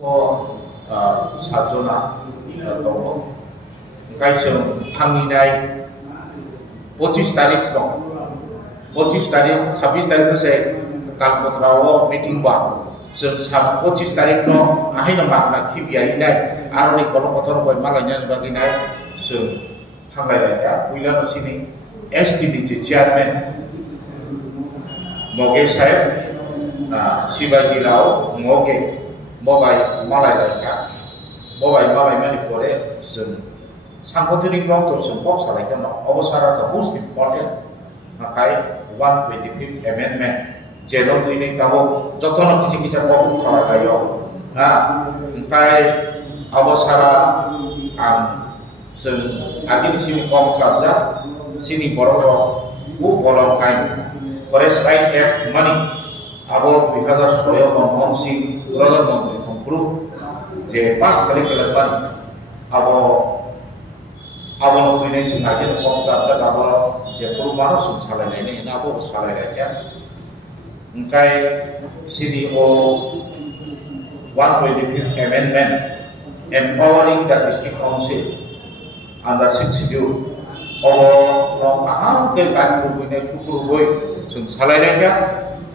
साजना दङ ओंखाय जों थांनिनाय 25 तारिख दं 25 तारिख 26 तारिख से कालपत्राव मीटिंग बा जों 25 तारिख न आहायनो मागना खिबियायनाय आरनि कलपत्र बय मालायनाय बागिनाय जों थांलायलाया उइलानो सिनि एसटीडी चेयरमैन मोगे साहेब शिवाजीराव मोगे मबाइ मालायलाया मबाइ मालाय माने परे जों सांगठनिक ब्लक तो जों पक्ष सालायगोन अबसारा द मोस्ट इम्पोर्टेंट नाथाय 125 amendment जेनो तुइनि ताबो जतनो किछि किछि पक्ष खालायो ना ओंखाय अबसारा आं जों आगिनि सिनि कम चार्जा सिनि बर'र उ बलंखाय फरेस्ट राइट एक्ट मानि आबो 2006 मनमोहन सिंह प्रधानमंत्री संप्रू जे पास खाली केलबान आबो आबो तुइनि सिं आगिनि कम चार्जा आबो जे पुरुमानो सुन सालायनायनि नाबो सालायनाया ओंखाय सिनि ओ 125 amendment empowering the district council under 6 schedule और नोंहां के बात बुने सुकुरुबोय जों सालायनाया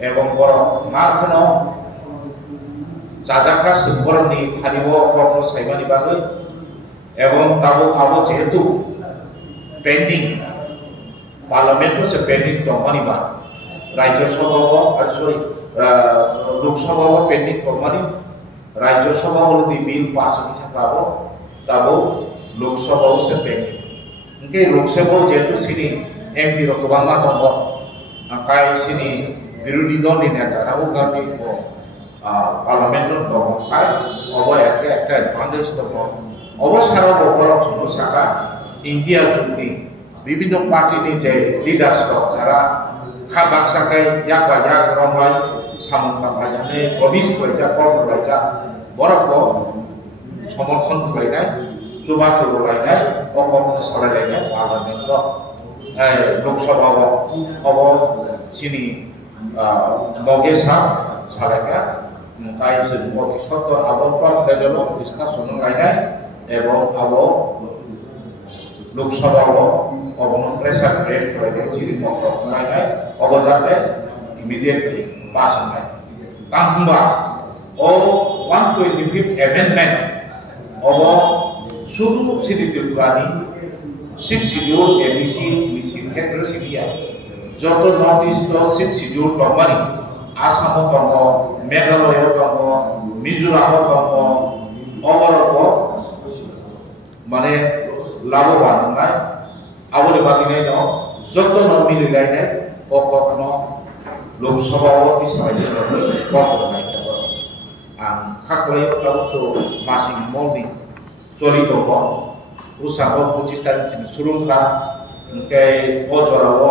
एवं बर माखनो जाजाका सुबरनि थानिबो कर्म साइबानि बागै एवं ताबो आबो जेहेतु पेंडिंग पार्लियामेंट से पेंडिंग दंमानि बा राज्य सभाओ सॉरी लोकसभाओ पेंडिंग दंमानि राज्य सभाओ लदि बिल पास नि थाकाबो ताबो लोकसभाओ से पेंडिंग इनके लोकसभाओ जेहेतु सिनि एमपी रतबामा दङ आखाय सिनि विरोधी दल नि नेता राहुल गांधी को पार्लियामेंट दङ खाय अब एक एडभान्टेज दङ अबसाराव बरफ समसाका इंडिया जुगनि विभिन्न पार्टी जे लीडर्स जारा खाबाक्साखाय याबा याग रंबाय सामन्ता बायनानै प्रबिस बायजा कल बायजा बरफखौ समर्थन होलायनाय जुमा होलायनाय अकमनो सालायलायनाय पार्लियामेंट लोकसभाव अब सिनि मगेसा सालायगा ओंखाय जों 70 आबोफोर लेभेलाव डिसकासन लायनाय एवं आबो लोकसभाव अबनो प्रेसार क्रिएट खालामनाय चिरि पत्र लायनाय अब जाते इमिडिएटली पास होनाय तांबा ओ 125 amendment अब सुरु सिरि त्रिपुरानि 6 schedule ABC मिसिं क्षेत्र सिबिया जत नॉर्थ ईस्ट 6 schedule दंमानि आसाम दङ मेघालय दङ मिजोराम दङ अबरको माने लाबोबानाय आवले बागिनाय दङ जतनो मिलायनाय अकनो लोकसभाव सालायनो बहरनाय आं खाख्लायाव ताबो मासिं मलनि चलि दङ उसाव 25 तारिखसिम सुरुंखा ओंखाय अजराव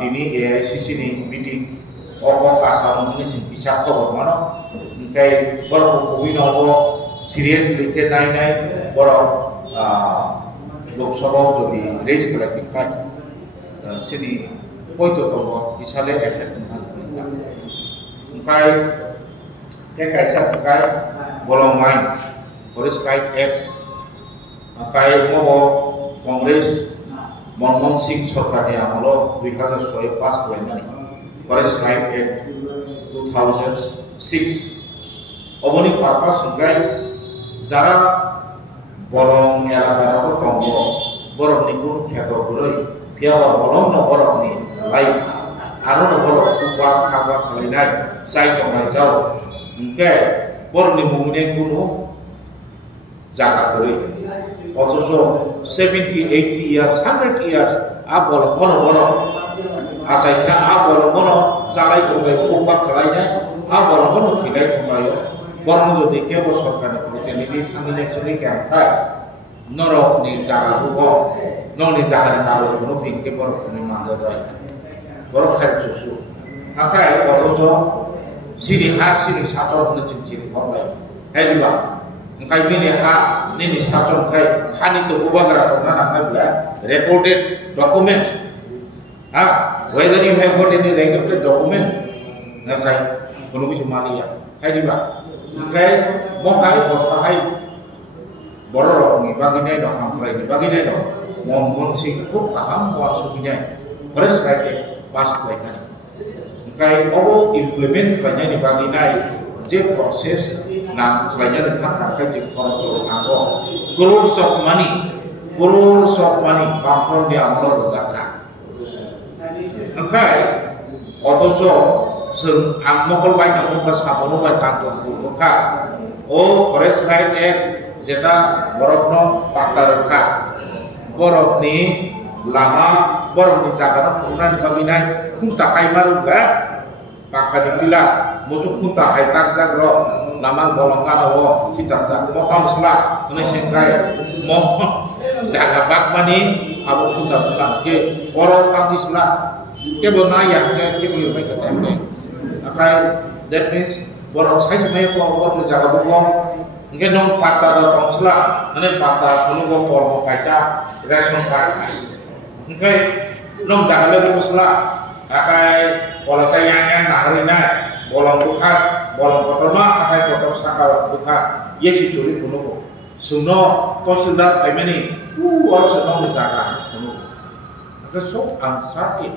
दिनै AICC नि मिटिं अकक आसामनि सिं फिसा खबर मानो ओंखाय बरफ बहिनाव सिरियासलि के नायनाय बरफ लोकसभाव जदि रेज खालामखाय सिनि हयतो दङ बिसाले एफेक्ट होननानै ओंखाय के कायसा ओंखाय बलंमाय फरेस्ट राइट एक्ट ओंखाय मबो कांग्रेस मनमोहन सिंह सरकारनि आमोलाव 2006 पास खालामनानै फरेस्ट राइट एक्ट 2006 अबनि पारपास ओंखाय जारा बरं एलाकाराव दङ बरफनि गुन खेत्रफोरै फियावा बलं न बरफनि लाई आरो न बरफ कुबा खाबा खालायनाय जाय दंनाय जाव ओंखाय बरफनि मुंनि गुनु जागाफोरै अथच 70 80 years 100 years आ बरफ मन बरफ आजायखा आ बरफ मन जालाय दंबाय कुबा खालायनाय आ बरफ मन थैनाय दंबायो बरन जदि केबो सरकारनि प्रतिनिधि थांगिनाय सनि गायखाय नरकनि जागाखौ ननि जागानि कागजखौनो दिंके बरफनि मांगा जाय बरफ खायसुसु आखाय अथच सिरि हा सिरि साथर होनो चिरि हरलाय हायबा ओंखाय बिनि हा निनि साथर ओंखाय हानि तो उबाग्रा दंना नांनायब्ला रेकर्डेड डकुमेंट हा whether you have got any recorded document ओंखाय कुनु किछु मानिया हायबा ओंखाय mohai bosahai borok ni baginai no hamfrai ni baginai no ngomong sing kup paham wa suginai beres lagi pas lagi kai obo implement kanya ni baginai je proses na kanya ni thak ka je korto ago crores of money bampron dia amro zakat kai otojo sing amokol bai ka muka sabono bai tanton buka o beres lagi jeta borokno pakar ka borok ni lama borok ni jaga punan baginai kunta kai maru ga pakar bila musuh kunta hai tak jagro lama bolongan awo kita jak mo kam sela ne sengkai mo jaga bak mani abu kunta punan ke borok kam sela ke bangaya ke bir mai ka temne akai that means borok sai mai ko borok jaga bong nge nong pata da tong sela ane pata kuno ko kormo kaca ration card nge nong jaga le ko sela akai pola sayangnya naharina bolong buka bolong kotorma akai kotor saka buka yesi curi kuno ko suno to senda paimeni war suno jaga kuno aga so ansate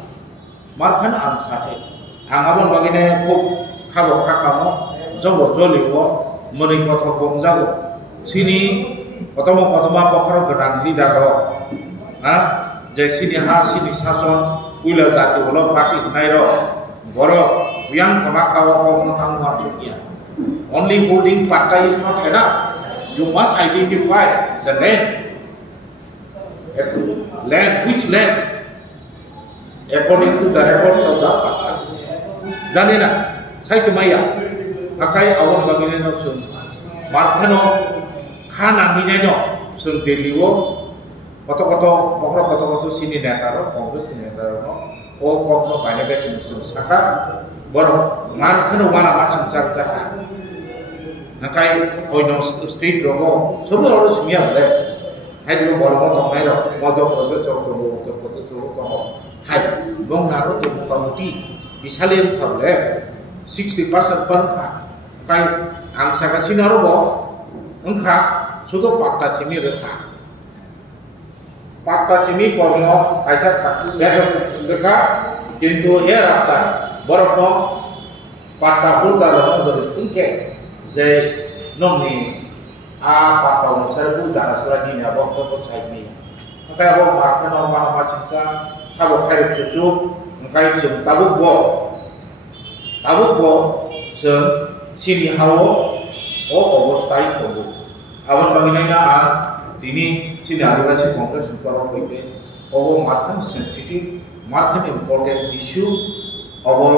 markan ansate angabon bagine ko khabo khakamo jobo joliwo meni kotor bongjago sini kotomo pokharo gedang lidago je sini ha sini sason uila dati ulo pati nairo boro yang kamakao ko tang wartukia only holding patta is not enough you must identify the land which land according to the records of the patta janena sai semaya akai awon bagine no sun marthano khana mineno sun deliwo koto koto sini netaro kongres sini netaro no o kokno bane be sun saka bor marthano wana macam sarta nakai oino state rogo sobo oro simia le hai lo bolo mo tong nairo modo kodo to hai gong naro to motamuti bisalen thable 60% pangka kai angsa ka sinaro bo engka sudo pakta sini resa pakta sini porno kaisa besok deka kintu ya rata borno pakta hulta rono dari singke je nomni a pakta no serbu jara selagi ni abok ko sai ni kai abok pakta no ma masingsa kabo kai susu kai sum tabuk bo se sini hawo o obostai tobo awan baginai na dini sini adivasi kongres utara koite obo markan sensitive markan important issue obo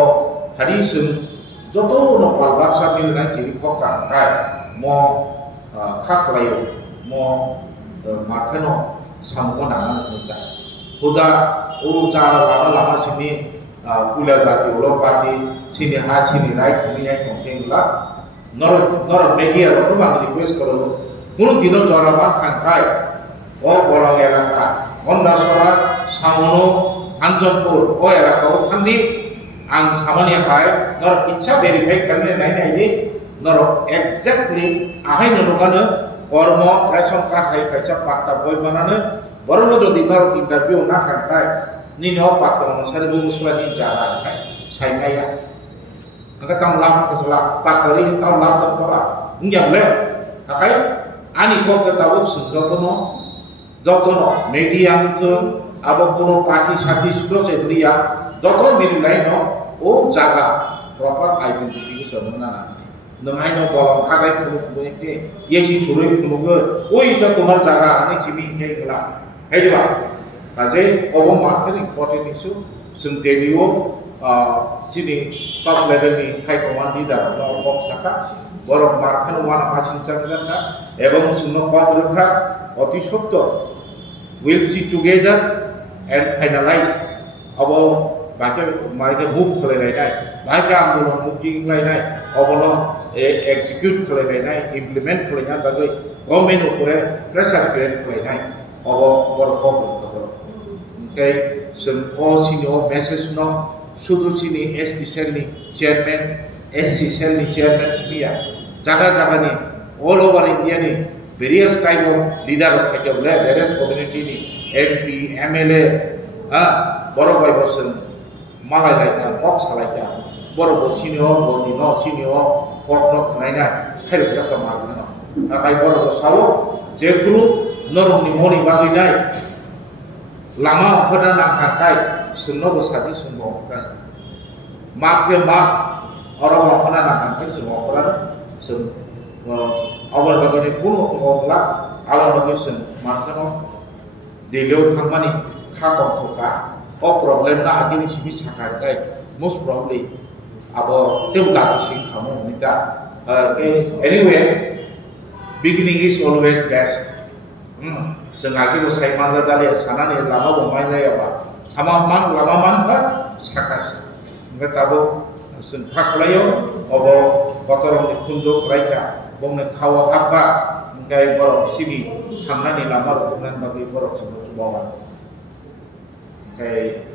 hari sum joto no palbaksa milna ciri kokang kai mo khaklayo mo markano samgo nangan huda uca lama sini Ula gati ulo pati sini ha sini right minai tongkeng la nor media ro bang request karo munu dino jorama khangkai o bolong elaka onda sora samono anjopur o elaka o khandi ang samani hai nor ichha verify karne nai ye nor exactly ahai nogana kormo ration card hai kacha patta boy banana borono jodi nor interview na khangkai Nini opak tong serbu muswani jalan kai sai maya angka tong lam keselak pakari tong lam tengkorak enggak boleh akai ani kok ketahu dotono media itu abo kono parti sati sudo sebria dotono miru lain no o jaga proper identity ko samana namai no bolong kagai suruh ke yesi suruh kumuge oi to tumar jaga ani simi ke gela hai ba Kaje obo market important issue sung delio sini top level ni high command leader no box saka borok markan wana passing chakka ebong suno pod rakha oti sotto will sit together and finalize obo bake maike move kole nai bake ambulo moving nai obo execute kole nai implement kole nai bagai government upore pressure create kole nai obo borok Okay, some all senior message no, sudu sini ST cell ni chairman, SC cell ni chairman semia, jaga ni all over India ni various type of leader khajo le various community ni MP MLA borok bai bosen malai lai ka kok salai ka borok senior bodi no senior kok no khnai na khairo ya ka ma na na kai borok sawo je group norong ni moni bagui nai lama khana na kai sunno bo sadi sunno kan mak ke mak orang khana na kai sunno kan sun awal bagani kuno ngolak awal bagi sun makano delio thangmani khatong thoka o problem na agini sibi sakar kai most probably abo teuga sing khamu nika anyway beginning is always best senagi bo sai man dali sanani lama bo mai le apa sama man lama man ka sakas ngatabo sun phaklayo obo kotorong ni kundo kraika bongna khawa apa ngai borok sibi thangnani lamar tunan bagi borok sabu bawa ngai